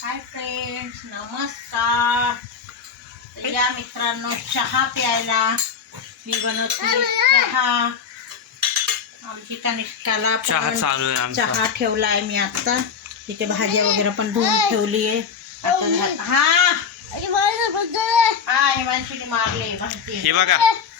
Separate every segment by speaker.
Speaker 1: Hi friends, नमस्कार. तर या मित्रांनो, चहा प्यायला मी बनवते चहा. आमची कनिष्काला
Speaker 2: चहा चालू आहे आमचा.
Speaker 1: चहा ठेवलाय मी आता. तिथे भाज्या वगैरे पण धुवून ठेवली आहे आता. हा हिमांशीने मारले म्हणते.
Speaker 2: हे बघा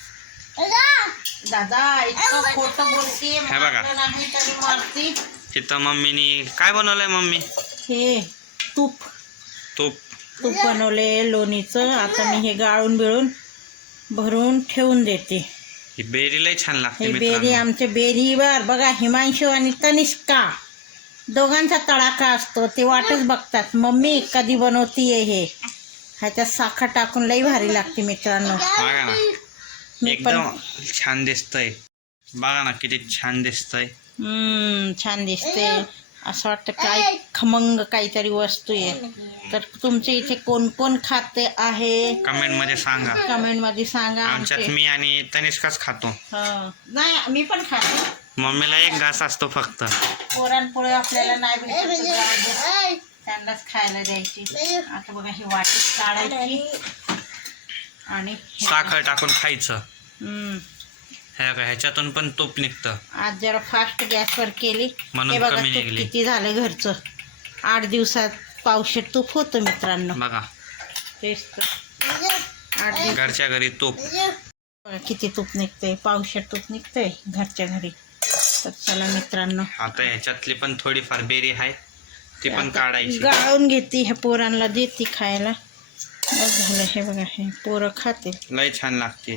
Speaker 1: दादा इतकं खोटं बोलते.
Speaker 2: हे बघा.
Speaker 1: नाही तरी मारते.
Speaker 2: तिथं मम्मीनी काय बनवलंय मम्मी?
Speaker 1: हे तूप
Speaker 2: तूप
Speaker 1: बनवले लोणीचं. आता मी हे गाळून बिळून भरून ठेवून देते.
Speaker 2: ही बेरी लय छान लागते
Speaker 1: हे बेरी
Speaker 2: मित्रांनो.
Speaker 1: आमचे बेरीवर बघा, हिमांशू आणि तनिष्का दोघांचा तडाखा असतो. ते वाटच बघतात मम्मी कधी बनवतीये हे. ह्याच्यात साखर टाकून लई भारी लागते मित्रांनो.
Speaker 2: बघा ना,
Speaker 1: मी पण
Speaker 2: एकदम छान दिसतंय. बघा ना किती छान दिसतंय.
Speaker 1: छान दिसते. असं वाटतं काय खमंग काहीतरी वस्तू आहे. तर तुमच्या इथे कोण कोण खाते आहे
Speaker 2: कमेंट मध्ये सांगा.
Speaker 1: कमेंट मध्ये सांगा.
Speaker 2: आमच्यात मी आणि तनिष्काच खातो.
Speaker 1: नाही मी पण खाते.
Speaker 2: मम्मीला एक घास असतो फक्त.
Speaker 1: पोरांपुढे आपल्याला नाही भेटत, त्यांनाच खायला द्यायची. आता बघा ही वाटी काढायची आणि
Speaker 2: साखर टाकून खायचं.
Speaker 1: हम्म,
Speaker 2: ह्याच्यातून पण तूप निघतं.
Speaker 1: आज जरा फास्ट गॅसवर केली.
Speaker 2: म्हणून
Speaker 1: हे बघा
Speaker 2: कमी
Speaker 1: तूप
Speaker 2: निघली.
Speaker 1: किती झालं घरचं. 8 दिवसात पावशेर तूप होतं मित्रांनो.
Speaker 2: बघा
Speaker 1: तेच तर 8 दिवस
Speaker 2: घरच्या घरी तूप.
Speaker 1: बघा किती तूप निघतंय. पावशेर तूप निघतंय घरच्या घरी. तर चला मित्रांनो,
Speaker 2: आता ह्याच्यातली पण थोडीफार बेरी आहे, ती पण काढायची.
Speaker 1: गाळून घेते. ह्या पोरांना देते खायला. बस झालं. हे बघा हे पोरं खातील.
Speaker 2: लय छान लागते.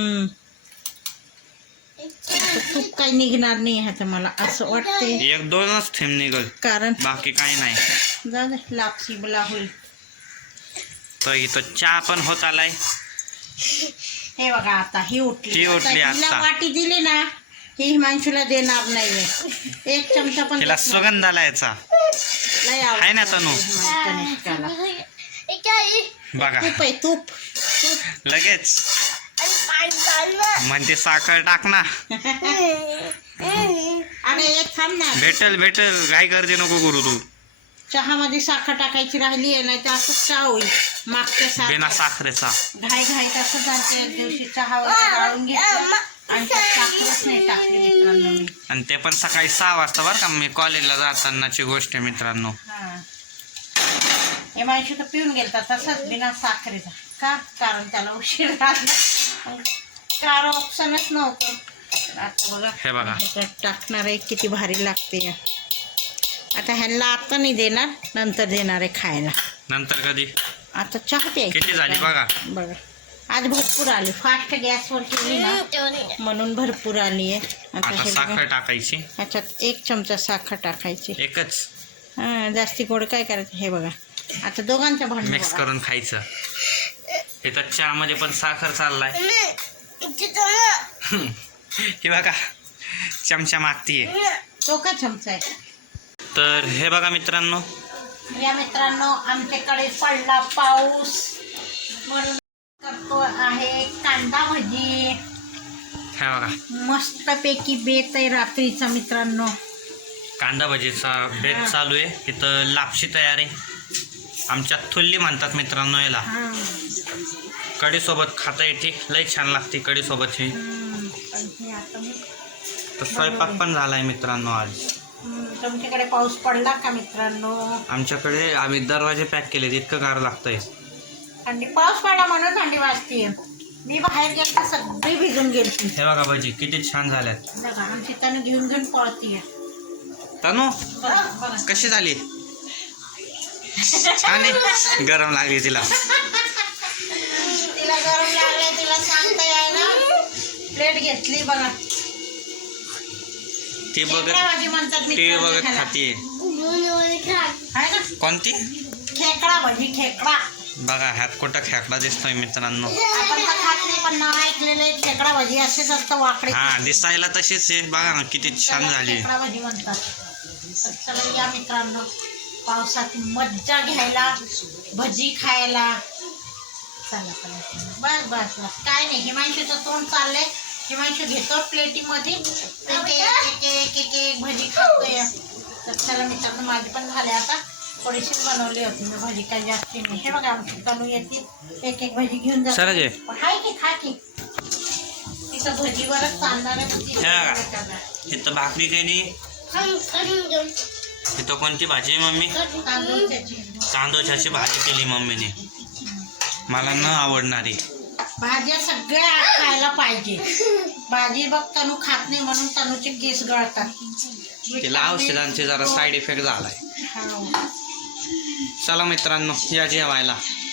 Speaker 1: तूप काही निघणार नाही ह्याचं मला असं वाटते.
Speaker 2: 1-2च थेंब निघल,
Speaker 1: कारण
Speaker 2: बाकी काही नाही.
Speaker 1: जा लापसी बला होईल.
Speaker 2: तर इथं चहा पण होत आलाय.
Speaker 1: हे बघा आता ही उठली.
Speaker 2: उठली
Speaker 1: आता हिला
Speaker 2: आता.
Speaker 1: वाटी दिली ना, ही हिमांशूला देणार नाहीये. 1 चमचा पण
Speaker 2: तिला
Speaker 1: देत नाही.
Speaker 2: सुगंध आला याचा.
Speaker 1: लय आवडतं
Speaker 2: आहे ना तनू?
Speaker 1: तनिष्काला.
Speaker 2: बघा
Speaker 1: तूप आहे तूप.
Speaker 2: लगेच म्हणते साखर टाक ना.
Speaker 1: अरे एक थांब ना.
Speaker 2: भेटल काय करते नको करू तू.
Speaker 1: चहामध्ये साखर टाकायची राहिली आहे, नाही तर असंच चहा होईल मागच्या
Speaker 2: बिना
Speaker 1: साखर.
Speaker 2: साखरेचा.
Speaker 1: घाईत असं झालं. एक दिवशी चहा वगैरे गाळून घेतला आणि त्यात साखरच नाही टाकली मित्रांनो मी.
Speaker 2: आणि ते पण सकाळी 6 वाजता बरं का, मी कॉलेजला जातानाची गोष्ट आहे मित्रांनो.
Speaker 1: हिमांशू तर पिऊन गेलता तसंच बिना साखरेचा. का? कारण त्याला उशीर झाला. कार ऑप्शनच नव्हतं. आता बघा
Speaker 2: हे बघा.
Speaker 1: ह्याच्यात टाकणार आहे. किती भारी लागते. आता ह्यांना आता नाही देणार, नंतर देणार आहे खायला.
Speaker 2: नंतर कधी?
Speaker 1: आता चहा प्यायची.
Speaker 2: किती झाली बघा.
Speaker 1: बघा आज भरपूर आली. फास्ट गॅसवर केली ना म्हणून भरपूर आली आहे. आता
Speaker 2: आता
Speaker 1: हे
Speaker 2: साखर
Speaker 1: बघा,
Speaker 2: टाकायची.
Speaker 1: ह्याच्यात 1 चमचा साखर टाकायची.
Speaker 2: एकच
Speaker 1: जास्ती गोड काय करायचं. हे बघा आता दोघांच्या भांडण
Speaker 2: मिक्स करून खायचं. इथं चहा मध्ये पण साखर चाललाय. हे बघा चमचा मागतीये.
Speaker 1: तो का चमचा आहे.
Speaker 2: तर हे बघा मित्रांनो,
Speaker 1: या मित्रांनो आमच्याकडे पडला पाऊस म्हणून करतो आहे कांदा भजी.
Speaker 2: हे बघा
Speaker 1: मस्तपैकी बेत आहे रात्रीचा मित्रांनो.
Speaker 2: कांदा भजीचा बेत चालू आहे. इथं लापशी तयार आहे. आमच्यात थुल्ली म्हणतात मित्रांनो याला. कढी सोबत खाता येते. लई छान लागते कढी सोबत ही. तर स्वयंपाक पण झालाय मित्रांनो आज.
Speaker 1: तुमच्याकडे पाऊस पडला का मित्रांनो?
Speaker 2: आमच्याकडे आम्ही दरवाजे पॅक केले. इतकं गार लागतंय.
Speaker 1: थंडी पाऊस पडला म्हणून थंडी वाजते. मी बाहेर गेले तर सगळी भिजून गेली.
Speaker 2: हे बघा भजी किती छान झाल्यात.
Speaker 1: बघा आमची त्यानं घेऊन पळतीये.
Speaker 2: तनू
Speaker 1: बघा
Speaker 2: कशी झाली? छान आहे. गरम लागली तिला.
Speaker 1: तिला गरम लागले. तिला सांगता याय ना. प्लेट घेतली बघा.
Speaker 2: ती बघत
Speaker 1: खेकडा भाजी म्हणतात
Speaker 2: टीव्ही
Speaker 1: मित्रांनो
Speaker 2: बघत
Speaker 1: ह्याला.
Speaker 2: खातीये.
Speaker 1: आहे ना
Speaker 2: कोणती?
Speaker 1: खेकडा भाजी. खेकडा
Speaker 2: बघा ह्यात कुठं खेकडा दिसतोय मित्रांनो.
Speaker 1: आपण तर खात नाही पण नाव ऐकलेले. खेकडा भाजी असेच असतं वाकडे.
Speaker 2: हा दिसायला तशीच आहे. बघा ना किती छान झाली.
Speaker 1: खेकडा भाजी म्हणतात. तर चला या मित्रांनो पावसात मज्जा घ्यायला, भजी खायला. चला बस बस बस काय नाही. हिमांशूचं तोंड चाललंय. हिमांशू घेतो प्लेटीमध्ये एक एक एक एक एक एक भजी खातोय. तर चला मित्रांनो माझी पण झाले आता. थोडीशीच बनवली होती मी भजी, काही जास्ती नाही. हे बघा आमची तनू येते, एक एक भजी घेऊन जाते.
Speaker 2: सर घे.
Speaker 1: हाय की खा की, तिथं भजीवरच चालणार आहे.
Speaker 2: इथं भाकरी केली. इथं कोणती भाजी आहे मम्मी? तांदूळाची भाजी केली मम्मीने, मला न आवडणारी.
Speaker 1: भाज्या सगळ्या खायला पाहिजे. भाजी बघ तनू खात नाही म्हणून तनूचे केस गळतात.
Speaker 2: तिला औषधांचे जरा साईड इफेक्ट झालाय.
Speaker 1: हो.
Speaker 2: चला मित्रांनो, या जेवायला.